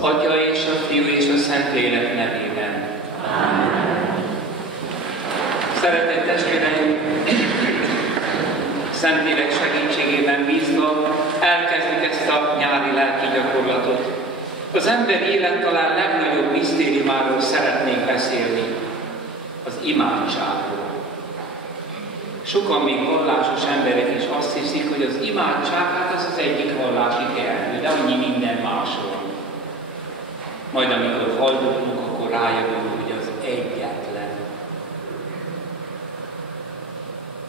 Atya és a Fiú és a Szentlélek nevében. Amen. Szeretett testvéreim, Szentlélek segítségében bízva elkezdjük ezt a nyári lelki gyakorlatot. Az emberi élet talán legnagyobb misztériumáról szeretnék beszélni, az imádságról. Sokan még vallásos emberek is azt hiszik, hogy az imádság, hát az egyik vallási teendő, de annyi minden másról. Majd amikor haldoklunk, akkor rájövünk, hogy az egyetlen.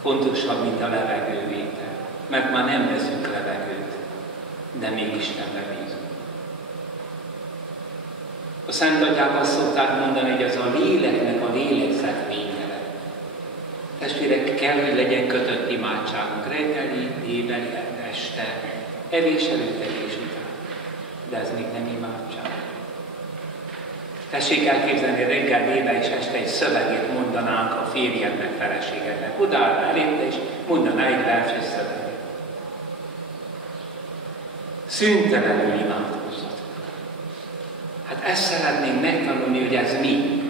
Fontosabb, mint a levegővétel, mert már nem veszünk levegőt, de még Istenbe bízunk. A Szent Atyák azt szokták mondani, hogy az a léleknek a lélegzetvétele. Testvérek, kell, hogy legyen kötött imádságunk reggeli, délbeli, este, evés előtt, evés után. De ez még nem imádság. Tessék elképzelni, reggel, délben és este egy szöveget mondanánk a férjednek, feleségednek. Odaállna elébe és mondaná egy verses szöveget. Szüntelenül imádkozzatok. Hát ezt szeretnénk megtanulni, hogy ez mi.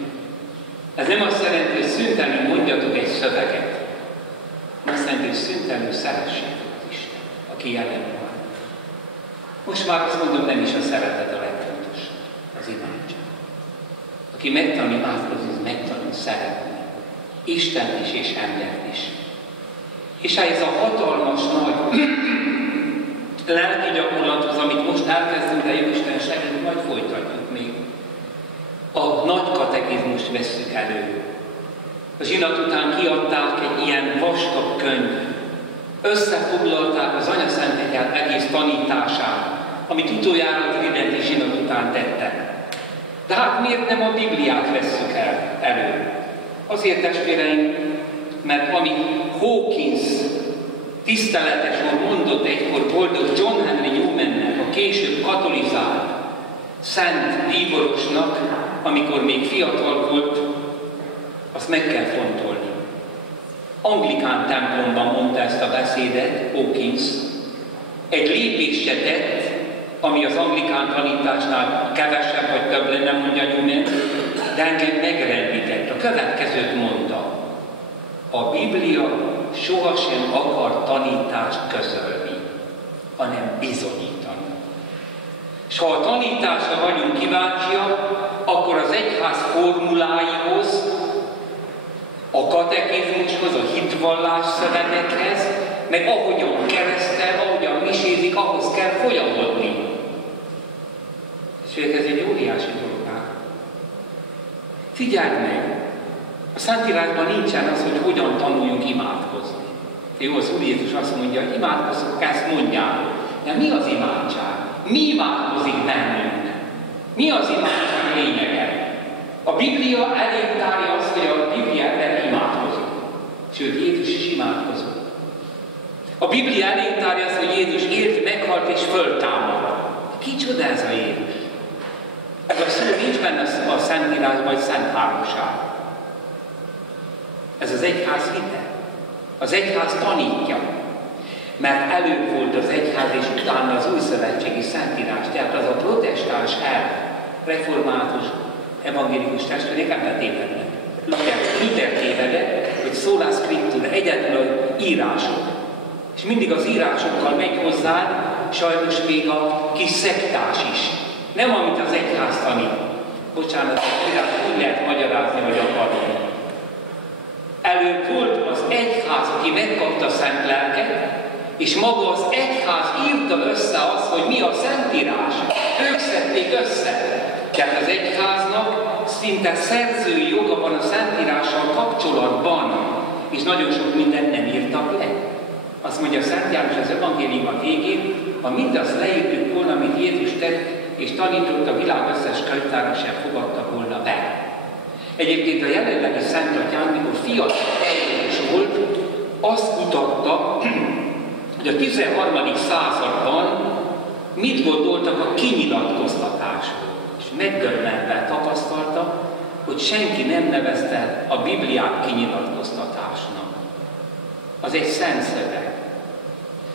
Ez nem azt jelenti, hogy szüntelenül mondjatok egy szöveget. Azt jelenti, hogy szüntelenül szeressétek Isten, aki jelen van. Most már azt mondom, nem is a szeretet a legfontosabb, az imádság. Aki megtanul imádkozni, az megtanul szeretni. Istent is és embert is. És ez a hatalmas nagy lelki gyakorlathoz, amit most elkezdünk, de Jóisten segít, majd folytatjuk még. A nagy katekizmust vesszük elő. A zsinat után kiadták egy ilyen vastag könyv. Összefoglalták az Anyaszentegyház egész tanítását, amit utoljára a tridenti zsinat után tettek. De hát miért nem a Bibliát vesszük elő? Azért, testvéreim, mert amit Hawkins tiszteletes úr mondott egykor boldog John Henry Newmannek, a később katolizált szent bíborosnak, amikor még fiatal volt, azt meg kell fontolni. Anglikán templomban mondta ezt a beszédet Hawkins, egy lépést se tett, ami az anglikán tanításnál kevesebb vagy több lenne, mondja Newman, de engem megrendített. A következőt mondta: a Biblia sohasem akar tanítást közölni, hanem bizonyítani. És ha a tanításra vagyunk kíváncsiak, akkor az egyház formuláihoz, a katekizmushoz, a hitvallás szövegekhez, meg ahogyan keresztel, ahogyan misézik, ahhoz kell folyamodni. És ez egy óriási dolog. Figyeld meg! A Szentírásban nincsen az, hogy hogyan tanuljunk imádkozni. Jó, az Úr Jézus azt mondja, hogy imádkozzunk, ezt mondjátok. De mi az imádság? Mi imádkozik bennünk? Mi az imádság lényege? A Biblia elég tárja azt, hogy a Biblia ember imádkozik. Sőt, Jézus is imádkozott. A Biblia elég tárja azt, hogy Jézus élt, meghalt és föltámad. Kicsoda ez a Jézus? Ez a szó nincs benne a Szentírásban, vagy Szent Háromság. Ez az egyház hite. Az egyház tanítja. Mert előbb volt az egyház, és utána az új szövetségi Szentírás. Tehát az a protestáns elv, református, evangélikus testvérek ebben tévednek. Luther tévedett, hogy sola scriptura, egyedül az írások. És mindig az írásokkal megy hozzá, sajnos még a kis szektás is. Nem amit az egyház tanít. Bocsánat, az írás úgy lehet magyarázni, hogy akarni. Előbb volt az egyház, aki megkapta a Szent Lelket, és maga az egyház írta össze azt, hogy mi a Szentírás. Ők szedték össze. Tehát az egyháznak szinte szerzői joga van a Szentírással kapcsolatban, és nagyon sok mindent nem írtak le. Azt mondja a Szent János az evangélium végén, ha mindazt leírtuk volna, amit Jézus tett, és tanított, a világ összes könyvtára sem fogadta volna be. Egyébként a jelenlegi Szent Atyánk, mikor fiatal eljövés volt, azt kutatta, hogy a 13. században mit gondoltak a kinyilatkoztatásról. És megdöbbenve tapasztalta, hogy senki nem nevezte a Bibliát kinyilatkoztatásnak. Az egy szent szöveg.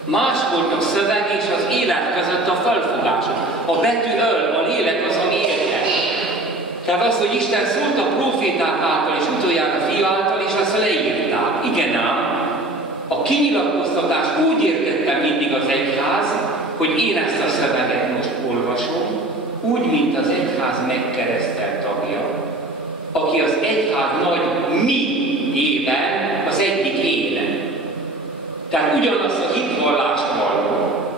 Más volt a szöveg és az élet között a felfogás. A betű öl, a lélek az Tehát az, hogy Isten szólt a próféták által, és utoljára a Fia által, és azt leírták. Igen ám, a kinyilatkoztatás úgy értettem mindig az egyház, hogy én ezt a szöveget most olvasom, úgy, mint az egyház megkeresztelt tagja, aki az egyház nagy mi-ében az egyik élen. Tehát ugyanazt a hitvallást valló,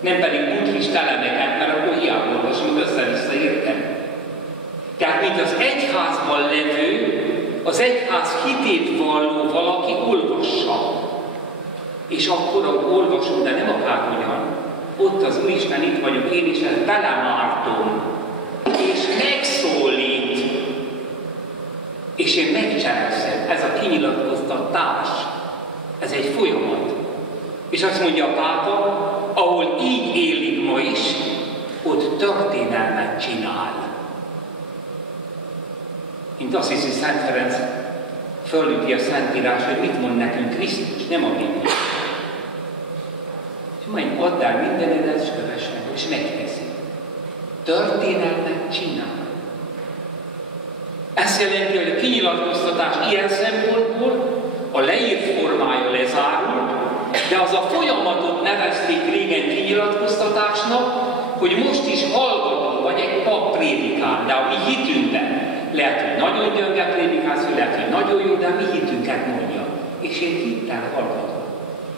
nem pedig buddhista elemeket, mert akkor hiába olvasunk össze-vissza érteni. Tehát, mint az egyházban levő, az egyház hitét valló valaki olvassa. És akkor, ahogy olvasom, de nem akárhogyan, ott az Úristen, itt vagyok én, és ezt belemártom, és megszólít, és én megcselekszem. Ez a kinyilatkoztatás, ez egy folyamat. És azt mondja a pápa, ahol így élik ma is, ott történelmet csinál. Mint azt hiszi Szent Ferenc, fölüti a Szentírás, hogy mit mond nekünk Krisztus, nem a Biblia. És majd add el mindenedet, és kövess meg, és megteszi. Történelmet csinál. Ez jelenti, hogy a kinyilatkoztatás ilyen szempontból a leírt formája lezárult, de az a folyamatot nevezték régen kinyilatkoztatásnak, hogy most is hallgató vagy egy pap prédikál, de a mi hitünkben. Lehet, hogy nagyon gyönge prédikáció, lehet, hogy nagyon jó, de a mi hitünket mondja. És én hittel hallgatom.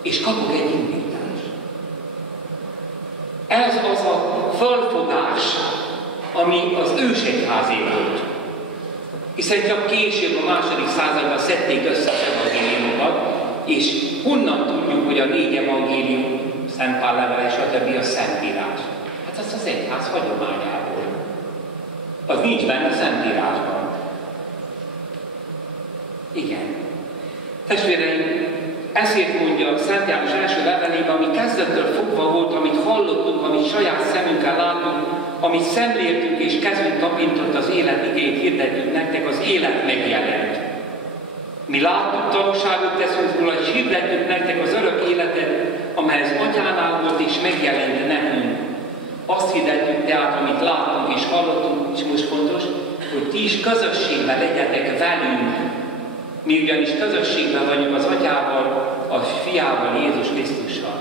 És kapok egy indítást. Ez az a fölfogás, ami az ősegyházé volt. Hiszen csak később a második században szedték össze az evangéliumokat, és honnan tudjuk, hogy a 4 evangélium, Szent Pál levele, stb. A Szentírás? Hát az az egyház hagyományából. Az nincs benne a Szentírásban. Igen. Testvéreim, ezért mondja Szent János első levelében, ami kezdettől fogva volt, amit hallottunk, amit saját szemünkkel láttunk, amit szemléltünk és kezünk tapintott az élet igényt hirdetjük nektek, az élet megjelent. Mi láttuk, tanúságot teszünk róla, és hirdetjük nektek az örök életet, amely az Atyánál volt és megjelent nekünk. Azt hirdetjük tehát, amit láttunk és hallottunk, és most fontos, hogy ti is közösségben legyetek velünk. Mi ugyanis közösségben vagyunk az Atyával, a Fiával, Jézus Krisztussal.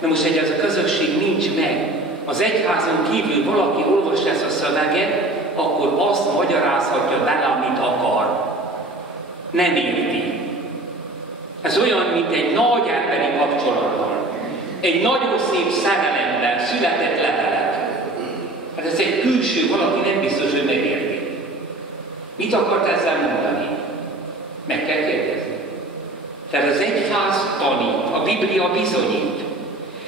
Na most, hogy ez a közösség nincs meg, az egyházon kívül valaki olvassa ezt a szöveget, akkor azt magyarázhatja bele, amit akar. Nem érti. Ez olyan, mint egy nagy emberi kapcsolatban. Egy nagyon szép szerelemben született levelek. Hát ez egy külső, valaki nem biztos, hogy megérti. Mit akart ezzel mondani? Meg kell kérdezni. Tehát az egyház tanít, a Biblia bizonyít.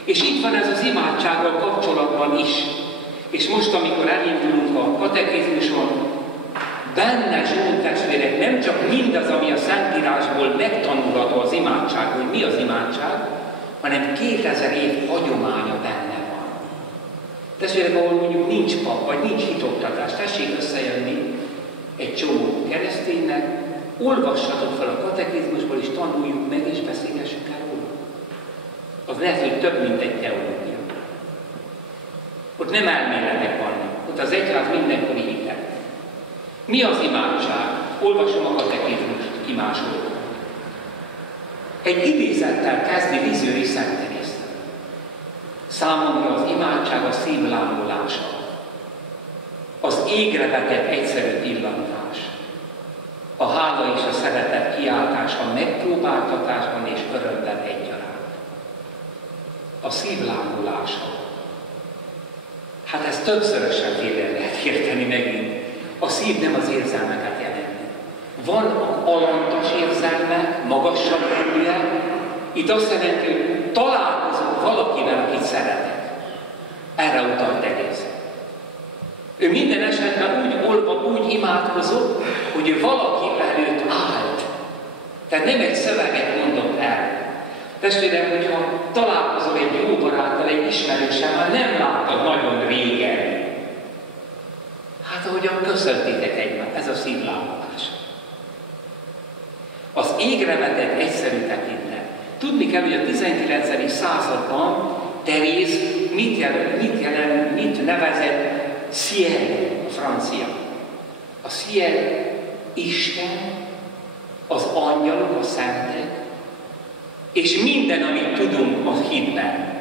És itt van ez az imádsággal kapcsolatban is. És most, amikor elindulunk a katekizmuson, benne Zsolt testvérek nem csak mindaz, ami a Szentírásból megtanulható az imádság, hogy mi az imádság, hanem 2000 év hagyománya benne van. Testvérek, ahol mondjuk nincs pap, vagy nincs hitoktatás, tessék összejönni egy csomó kereszténynek, olvassatok fel a katekizmusból, és tanuljuk meg, és beszélgessük el róla. Az lehet, hogy több, mint egy teológia. Ott nem elméletek vannak, ott az egyház mindenkori hitek. Mi az imádság? Olvasom a katekizmust, kimásolom. Egy idézettel kezdi Lizőri Szent Teréz. Számomra az imádság a szív lángollása, az égre vetett egyszerű pillantás, a hála és a szeretet kiáltása megpróbáltatásban és örömben egyaránt. A szív lángolása. Hát ezt többszörösen félre lehet érteni megint. A szív nem az érzelmeket jelenti. Van alantas érzelmek, magasabb rendűek. Itt azt jelenti, hogy találkozok valakivel, akit szeretek. Erre utalt egész. Ő minden esetben úgy imádkozott, hogy ő valaki előtt állt. Tehát nem egy szöveget mondott el. Testvérem, hogyha találkozol egy jó baráttal, egy ismerőssel, nem láttad nagyon régen. Hát ahogyan köszöntétek egymást, ez a szívlángolás. Az égre vetett egyszerű tekintet. Tudni kell, hogy a 19. században Teréz mit nevezett ciel, a francia. az hihet Isten, az angyalok, a szentek, és minden, amit tudunk a hitben,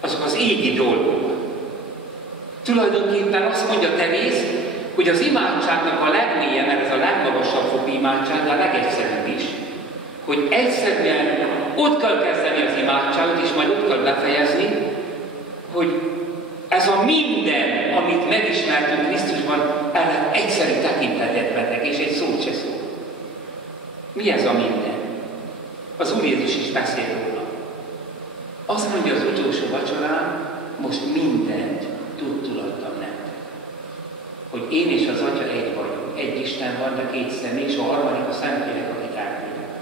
azok az égi dolgok. Tulajdonképpen azt mondja Teréz, hogy az imádságnak a legmélyebb, mert ez a legmagasabb fokú imádság, de a legegyszerűbb is, hogy egyszerűen ott kell kezdeni az imádságot, és majd ott kell befejezni, hogy ez a minden, amit megismertünk Krisztusban, el egyszerű tekintetet vettek, és egy szót se szól. Mi ez a minden? Az Úr Jézus is beszél róla. Azt mondja az utolsó vacsorán, most mindent tudtulattam nektek. Hogy én és az Atya egy vagyok. Egy Isten van, de két személy, és a harmadik a Szentlélek, akit elküldök.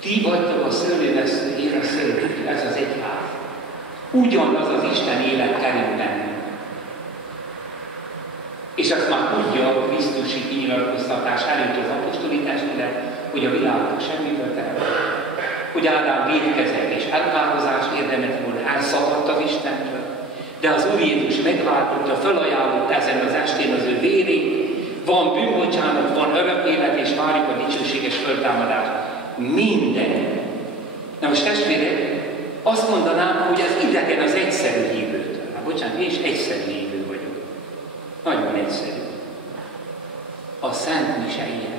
Ti vagytok a szőlővesző, én a szőlővesző, ez az egyház. Ugyanaz az Isten élet terül bennünk. És azt már tudja a Krisztusi kinyilatkoztatás előtt az apostoli testület, hogy a világnak semmiből teremtett. Hogy Ádám vétkezett és elpározás érdemet volna, elszakadt az Istentől. De az Úr Jézus megváltotta, felajánlott ezen az estén az ő vérét. Van bűnbocsánat, van örök élet, és várjuk a dicsőséges föltámadást. Minden. Na most testvérek, azt mondanám, hogy ez idegen az egyszerű hívőtől. Hát bocsánat, én is egyszerű hívő vagyok. Nagyon egyszerű. A Szent Mise ilyen.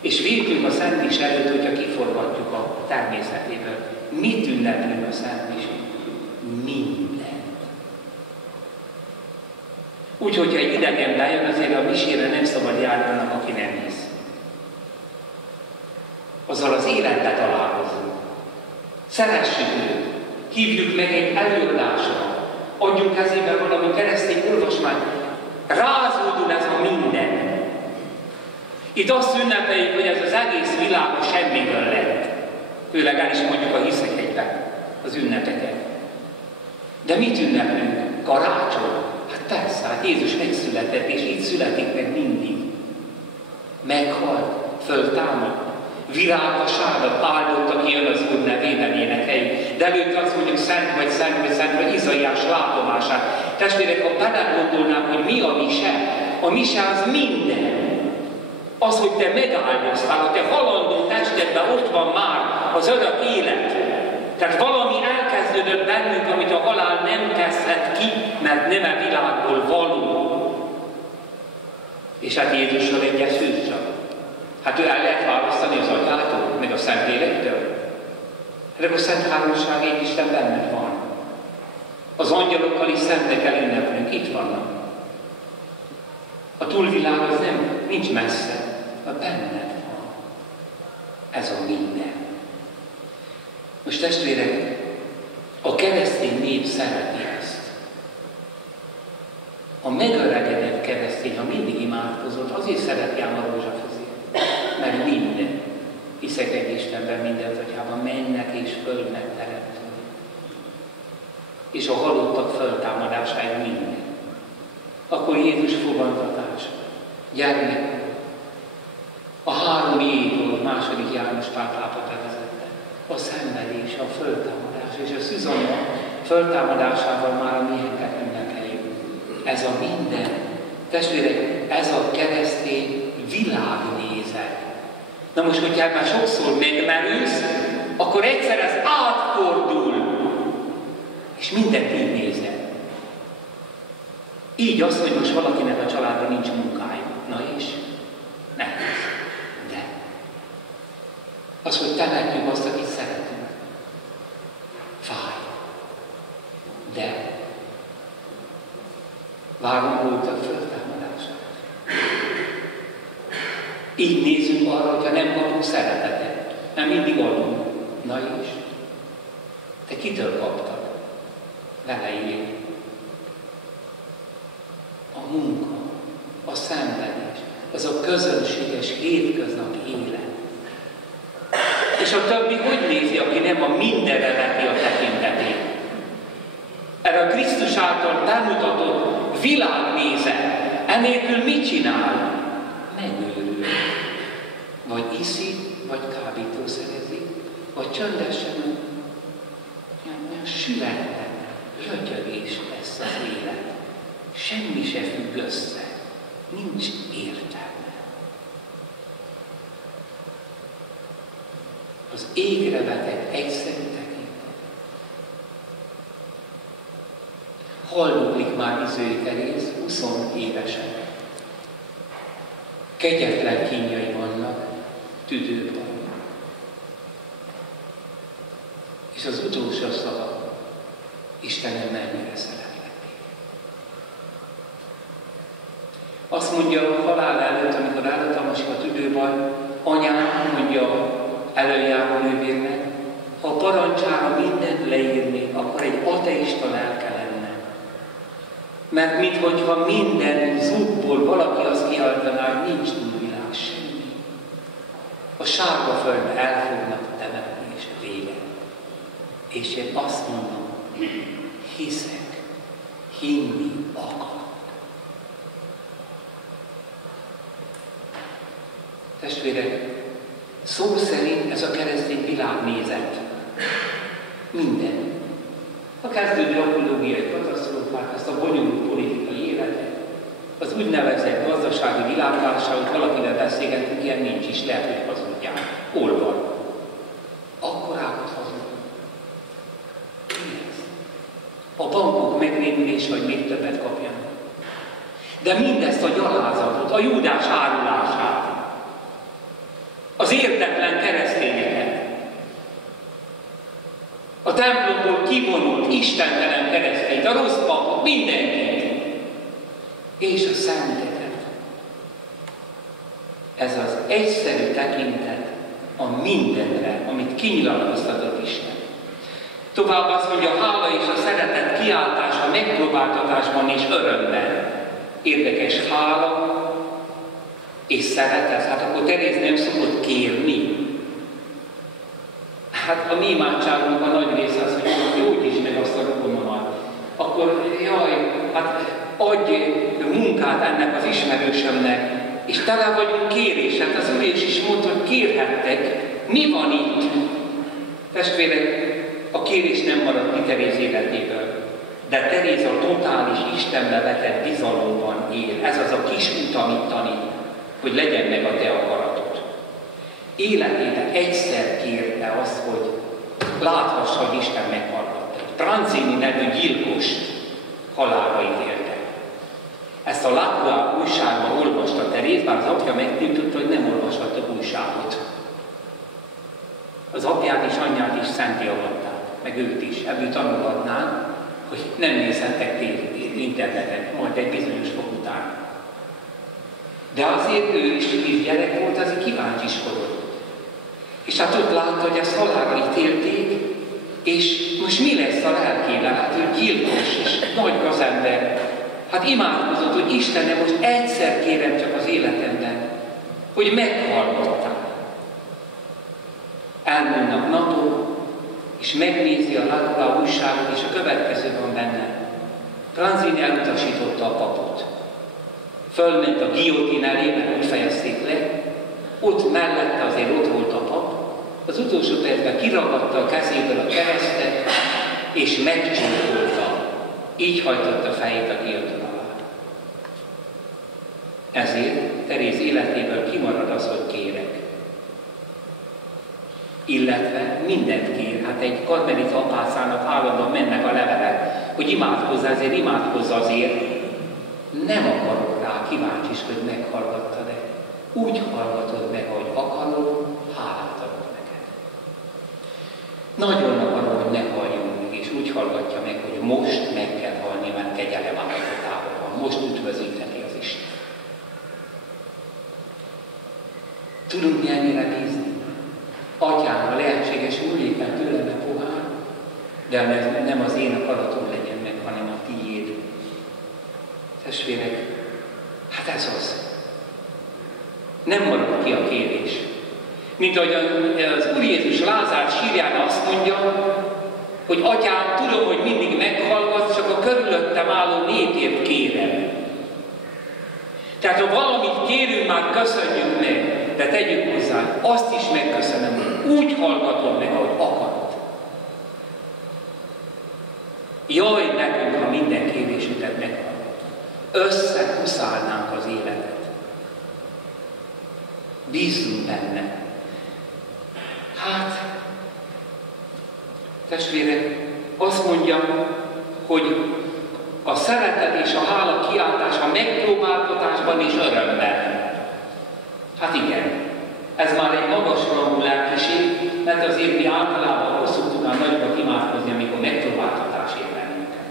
És véltünk a Szent Mise előtt, hogyha kiforgatjuk a természetéből. Mit ünneplünk a Szent Misén? Mindent. Úgyhogy, hogyha egy idegen bejön, azért a misére nem szabad járni annak, aki nem hisz. Azzal az életet találkozunk. Szeressük őt, hívjuk meg egy előadásra, adjunk kezébe valami keresztény olvasmányt, rázódul ez a minden. Itt azt ünnepeljük, hogy ez az egész világ a semmiből lett. Főleg el is mondjuk a hiszek egyben, az ünnepeket. De mit ünneplünk? Karácsony? Hát persze, hát Jézus megszületett, és így születik meg mindig. Meghalt, föltámad. Virágvasárnap áldott, aki jön az Úr nevében énekeljük. De előtt azt mondjuk szent vagy szent vagy szent vagy Izaiás látomását. Testvérek, ha belegondolnánk, hogy mi a mise? A mise az minden. Az, hogy te megáldoztál, hogy te halandó testedben ott van már az örök élet. Tehát valami elkezdődött bennünk, amit a halál nem kezdhet ki, mert nem a világból való. És hát Jézusról egyesült csak. Hát ő el lehet választani az Atyától, meg a Szentlélektől. Hát a Szent Háromság egy Isten benned van. Az angyalokkal is szentekkel ünneplünk, itt vannak. A túlvilág az nem, nincs messze, a benned van. Ez a minden. Most testvérek, a keresztény nép szereti ezt. A megöregedett keresztény, ha mindig imádkozott, azért szereti ám a rózsafözét. Mert minden. Hiszek egy Istenben, minden atyában, mennek és földnek teremteni. És a halottak föltámadásáig minden. Akkor Jézus fogantatása. Gyermek, a 3 év, ahogy második János Pál pápa bevezette, a szenvedés, a föltámadás és a Szűzanna föltámadásával már a milyenket ünnepeljük. Ez a minden. Testvérek, ez a keresztény világnézet. Na most, hogyha már sokszor megmerülsz, akkor egyszer ez átfordul, és mindent így nézed. Így az, hogy most valakinek a családban nincs munkája. Na és? Nehéz. De. Az, hogy temetjük azt, akit szeretünk. Fáj. De. Várom voltak föltámadását. Így nézünk arra, hogyha nem kapunk szeretetet. Nem mindig adunk. Na és? Te kitől kaptad? Vele élj. A munka, a szenvedés, az a közönséges, hétköznapi élet. És a többi hogy nézi, aki nem a mindenre veti a tekintetét? Erre a Krisztus által bemutatott világnézet, enélkül mit csinál? Megőrül. Vagy iszik, vagy kábítószerezik, vagy csöndesen süvetlen, rötyögés lesz az élet. Semmi se függ össze. nincs értelme. Az égre vetett egyszerű tekintet. Haldoklik már Izői Teréz, 20 évesen. Kegyetlen kínjai vannak, tüdőbaj. És az utolsó szava, Istenem, mennyire szeretlek téged. Azt mondja a halál előtt, amikor elhatalmasik a tüdőbaj, anyám, mondja előjáró nővérnek, ha a parancsára mindent leírnék, akkor egy ateista lelke lenne. Mert minthogyha minden zúgból valaki azt kiáltaná, hogy nincs túlvilág semmi. A sárga földbe el fognak temetni, és vége. És én azt mondom, hiszek, hinni akar. Testvérek, szó szerint ez a keresztény világnézet. Minden. A kezdődő ökológiai katasztrófák, ezt a bonyolult politikai életet, az úgynevezett gazdasági világválságot, valakivel beszélgetünk, ilyen nincs is, lehet, hogy hazudják. Hol van? Akkorákat hazudnak. Mi ez? A bankok megrémülése, hogy még többet kapjanak. De mindezt a gyalázatot, a Júdás árulását, az érdeklen keresztényeket, a templomból kivonult istentelen keresztényt, a rossz papot, mindenkit, és a szenteket. Ez az egyszerű tekintet a mindenre, amit kinyilatkoztatott Isten. Tovább azt mondja, a hála és a szeretet kiáltása megpróbáltatásban és örömben. Érdekes, hála és szeretet. Hát akkor Teréz nem szokott kérni. Hát a mi imádságunkban a nagy része az, hogy gyógyítsd meg azt a rokonomat. Akkor jaj, hát adj munkát ennek az ismerősömnek. És tele vagyunk kéréssel. Hát az Úr is mondta, hogy kérhettek. Mi van itt? Testvérek, a kérés nem maradt ki Teréz életéből. De Teréz a totális Istenbe vetett bizalomban él. Ez az a kis út, amit tanít, hogy legyen meg a te akaratod. Életében egyszer kérte azt, hogy láthassa, hogy Isten meghallgatta. Pranzini nevű gyilkost halálra ítélte. Ezt a L'Aquila újságban olvasta Teréz, bár az apja megtiltotta, hogy nem olvashattak újságot. Az apját és anyját is szenté avatták, meg őt is. Ebből tanulhatnánk, hogy nem nézhettek internetet, majd egy bizonyos fok után. De azért ő is gyerek volt, azért kíváncsiskodott. És hát ott látta, hogy ezt halálra ítélték, és most mi lesz a lelkével? Hát ő gyilkos és nagy gazember. Hát imádkozott, hogy Istenem, most egyszer kérem csak az életemben, hogy meghallgattál. Elmúlnak napok, és megnézi a L'Aquila újságot, és a következő van benne. Pranzini elutasította a papot. Fölment a guillotine elé, mert úgy fejezték le. Ott mellette azért ott volt a pap. Az utolsó percben kiragadta a kezéből a keresztet, és megcsókolta. Így hajtotta fejét a guillotine alá. Ezért Teréz életéből kimarad az, hogy kérek. Illetve mindent kér. Hát egy karmelita apácának állandóan mennek a levelek, hogy imádkozz, ezért imádkozz azért. Nem akarok rá, kíváncsiskodj, meghallgattad-e. Úgy hallgatod meg, ahogy akarod, hálát adok neked. Nagyon akarom, hogy ne halljunk meg, és úgy hallgatja meg, hogy most meg kell halni, mert kegyelem áll a távolban. Most üdvözítheti az Isten. Tudunk nyelvére bízni. Atyám, ha lehetséges, múljék meg tőlem a pohár, de nem az én akaratom legyen meg, hanem a tiéd. Testvérek, hát ez az. Nem marad ki a kérés. Mint ahogy az Úr Jézus Lázár sírján azt mondja, hogy Atyám, tudom, hogy mindig meghallgatsz, csak a körülöttem álló népért kérem. Tehát ha valamit kérünk, már köszönjük meg, de tegyük hozzá, azt is megköszönöm, hogy úgy hallgatod meg, ahogy akarod. Jaj nekünk, ha minden kérésünket meghallgatod. összekuszálnánk az életet. Bízzunk benne. Hát, testvérek, azt mondja, hogy a szeretet és a hála kiáltása megpróbáltatásban és örömben. Hát igen, ez már egy magas rangú lelkiség, mert azért mi általában azt szoktuk már nagyokat imádkozni, amikor megpróbáltatás ér bennünket.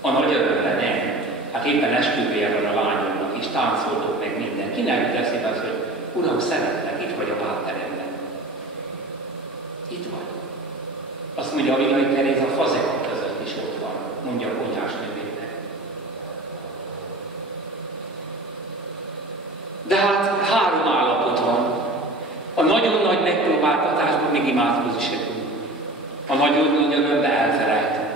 A nagy örömben nem. Hát éppen esküvője van a lányomnak, és táncoltok meg minden. Kinek jut eszébe az, hogy Uram, szeretlek, itt vagy a bálteremben. Itt vagy. Azt mondja a Vilai Teréz, a fazekak között is ott van, mondja a konyhás nővérnek. De hát 3 állapot van. A nagyon nagy megpróbáltatásban még imádkozni se tudunk. A nagyon nagy örömbe elfelejtünk.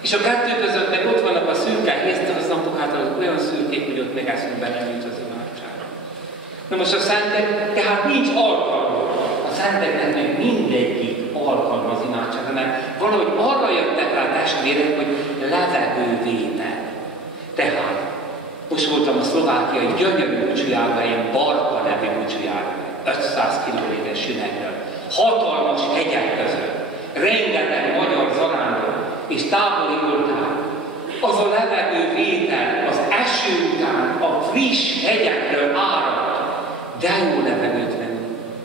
És a kettő között meg ott vannak a szürke héztarznapok, hát az olyan szürkék, hogy ott meg eszünkbe nem jut az imádság. Na most a szentek, tehát nincs alkalma. A szenteknek meg mindegyik alkalma az imádság, hanem valahogy arra jöttek rá testvérek, hogy levegővétel. Tehát, most voltam a szlovákiai gyönyörű bucsújárban, ilyen Barka nevű bucsújárban, 500 km sünegről, hatalmas hegyek között, rengeteg magyar zarándok és távoli oltár. Az a levegővétel, az eső után a friss hegyekről árad, de jó levegőt venni.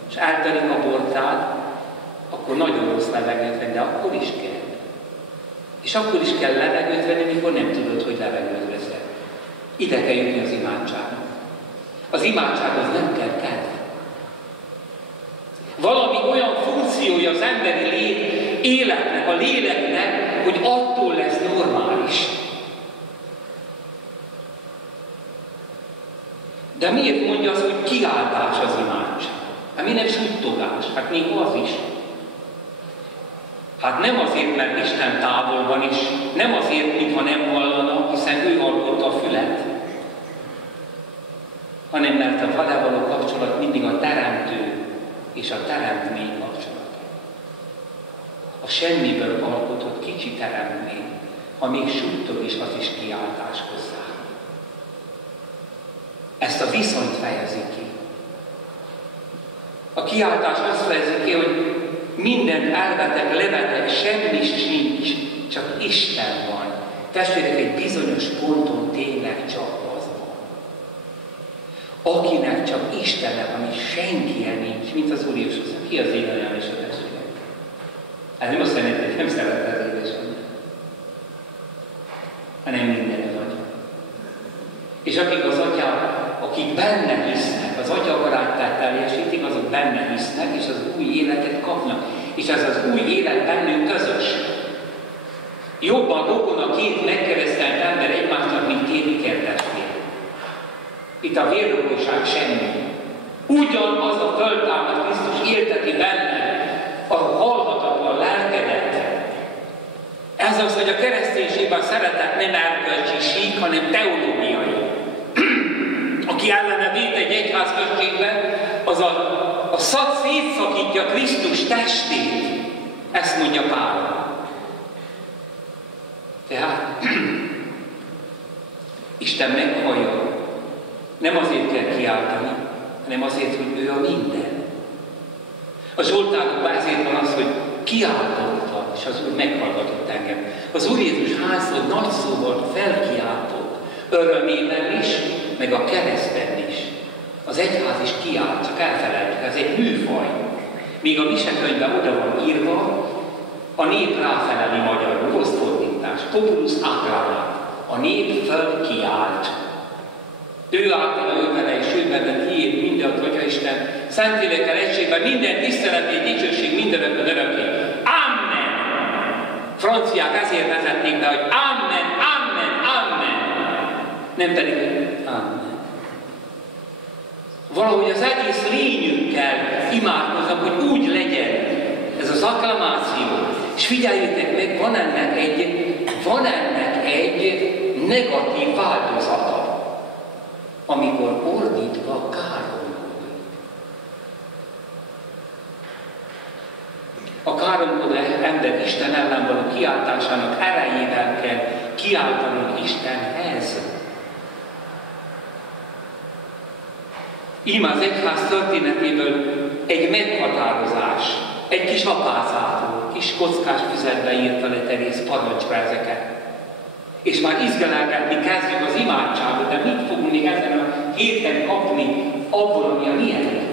És eltelik a bortád, akkor nagyon rossz levegőt venni, de akkor is kell. És akkor is kell levegőt venni, mikor nem tudod, hogy levegőt veszel. Ide kell jönni az imádságnak. Az imádsághoz nem kell kedv. Valami olyan funkciója az emberi életnek, a léleknek, hogy attól lesz normális. De miért mondja az, hogy kiáltás az imádság? Hát mi nem suttogás? Hát még az is. Hát nem azért, mert Isten távol van, és nem azért, mintha nem hallana, hiszen ő alkotta a fület, hanem mert a vele való kapcsolat mindig a teremtő és a teremtmény kapcsolat. A semmiből alkotott kicsi teremtmény, ha még suttog is, az is kiáltáshoz száll. Ezt a viszonyt fejezi ki. A kiáltás azt fejezi ki, hogy mindent elvetek, levetek, semmi sincs, csak Isten van. Testvérek, egy bizonyos ponton tényleg csak az van. Akinek csak Istene van, és senkije nincs, mint az Úr Jézus. Ki az édesanyám és a testvérek? Ez nem azt jelenti, hogy nem szerette az édesanyám, hanem mindened Atya. És akik az Atyák, akik benne hisznek, az Atya akaratát teljesítik, azok benne hisznek, és az új életet kapnak. És ez az új élet bennünk közös. Jobban rokon a két megkeresztelt ember egymásnak, mint két ikertestvér. Itt a vérrokosság semmi. Ugyanaz a föltámadt Krisztus élteti benne a halhatatlan lelkedet. Ez az, hogy a kereszténységben a szeretet nem erkölcsi sík, hanem teológiai. Aki ellene vét egy egyházközségbe, az a szétszakítja Krisztus testét. Ezt mondja Pál. Tehát Isten meghallja. Nem azért kell kiáltani, hanem azért, hogy ő a minden. A Zsoltárokban ezért van az, hogy kiáltotta, és az Úr meghallgatott engem. Az Úr Jézus hányszor nagy szóval felkiáltott, örömében is, meg a kereszten is. Az egyház is kiált, csak elfelejtjük, ez egy műfaj. Míg a misekönyvben oda van írva, a nép ráfeleli magyarul, rossz fordítás, populus acclamat, a nép fölkiált. Ő által, ő vele és ő benne kiírt mindent, Atyaisten, Szentlélekkel egységben, minden tiszteletét, dicsőség mindenekben örökké. Amen! Franciák ezért vezették be, hogy amen, amen, amen. Nem pedig amen. Valahogy az egész lényükkel imádkoznak, hogy úgy legyen ez az akklamáció. És figyeljétek meg, van ennek egy negatív változata, amikor ordítva káromkodik. A káromkodó ember Isten ellen való kiáltásának erejével kell kiáltanunk Istenhez. Íme az egyház történetéből egy meghatározás, egy kis apácától, kis kockás füzetbe írta le Teréz parancsra ezeket. És már izgalálgatni kezdjük az imádságot, de mit fogunk még ezen a héten kapni abból, ami a miénk?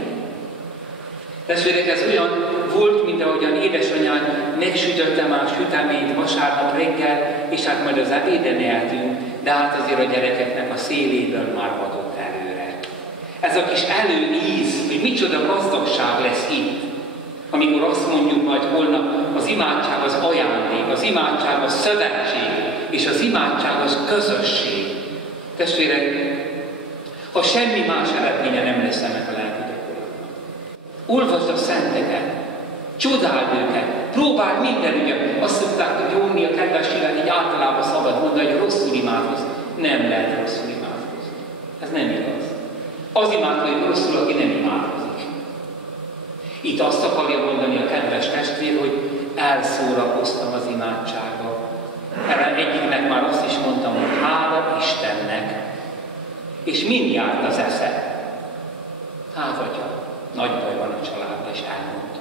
Testvérek, ez olyan volt, mint ahogyan édesanyám megsütötte már a süteményt vasárnap reggel, és hát majd az ebéden eltűnt, de hát azért a gyerekeknek a széléből már adott előre. Ez a kis előíz, hogy micsoda gazdagság lesz itt, amikor azt mondjuk majd holnap, az imádság az ajándék, az imádság az szövetség, és az imádság az közösség. Testvérek, ha semmi más eredménye nem lesz ennek a lelki gyakorlatnak. Olvasd a szenteket, csodáld őket, próbáld minden ügyet. Azt szokták, hogy Jóni a kedvességet így általában szabad mondani, hogy rosszul imádkozni. Nem lehet rosszul imádkozni. Ez nem igaz. Az imádkozik rosszul, aki nem imádkozik. Itt azt akarja mondani a kedves testvér, hogy elszórakoztam az imádságba. Erre egyiknek már azt is mondtam, hogy hála Istennek. És mind járt az esze. Atya, nagy baj van a családban, és elmondta.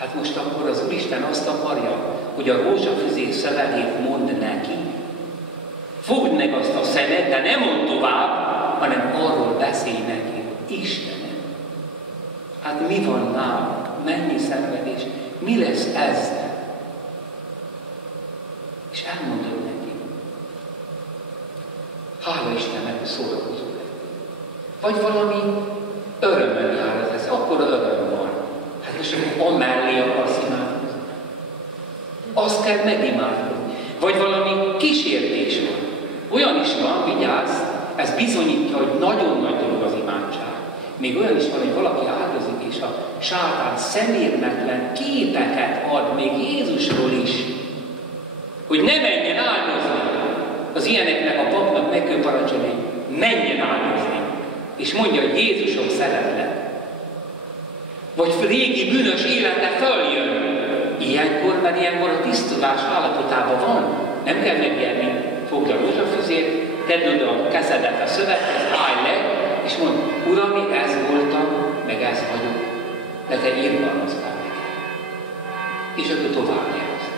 Hát most akkor az Úristen azt akarja, hogy a rózsafüzér szövegét mondd neki. Fogd meg azt a szemet, de nem mondd tovább, hanem arról beszélj neki, Istenem. Hát mi van nálunk? Mennyi szenvedés? Mi lesz ezzel? És elmondod neki. Hála Istennek, hogy szórakozunk. Vagy valami örömmel jár ez, akkor öröm van. Hát most amellé akarsz imádkozni. Azt kell megimádkozni. Vagy valami kísértés van. Olyan is van, vigyázz, ez bizonyítja, hogy nagyon nagy dolog az imádság. Még olyan is van, hogy valaki áldozik, és a sátán szemérmetlen képeket ad, még Jézusról is, hogy ne menjen áldozni. Az ilyeneknek a papnak meg kell parancsolni, hogy menjen áldozni. És mondja, hogy Jézusom szeretlek. Vagy régi bűnös élete följön. Ilyenkor a tisztulás állapotában van. Nem kell megjárni. Fogd a rózsafüzért, tedd oda a kezedet a szövethez, állj le, és mondd, Uram, én ez voltam, meg ez vagyok, de te irgalmaztál nekem. És akkor tovább nyersz.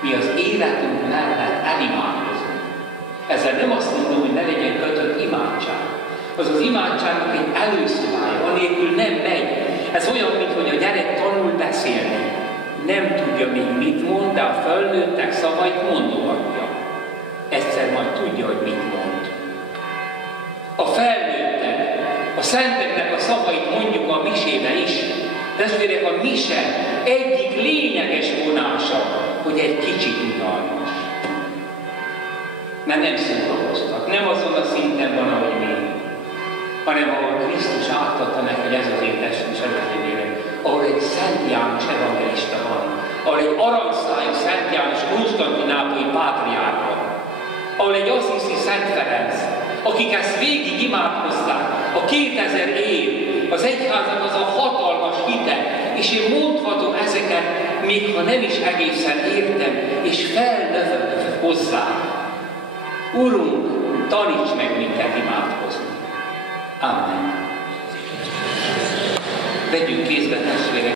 Mi az életünk mellett elimádkozunk. Ezzel nem azt mondom, hogy ne legyen kötött imádság. Az imádságnak egy előszobája, anélkül nem megy. Ez olyan, mint hogy a gyerek tanul beszélni. Nem tudja még mit mond, de a felnőttek szavait mondogatja. Egyszer majd tudja, hogy mit mond. A felnőttek, a szenteknek a szavait mondjuk a misében is. Testvérek, a mise egyik lényeges vonása, hogy egy kicsit unalmas. Mert nem szórakoztak, nem azon a szinten van, ahogy mi, hanem ahol Krisztus átadta meg, hogy ez az én testem és előzőjére, ahol egy Szent János evangelista van, ahol egy aranyszájú Szent János konstantinápolyi pátriárka, ahol egy Assisi Szent Ferenc, akik ezt végig imádkozták, a 2000 év, az egyháznak az a hatalmas hite, és én mondhatom ezeket, még ha nem is egészen értem, és felnövök hozzá. Urunk, taníts meg minket imádkozni. Amen. Vegyünk kézbe, testvérek.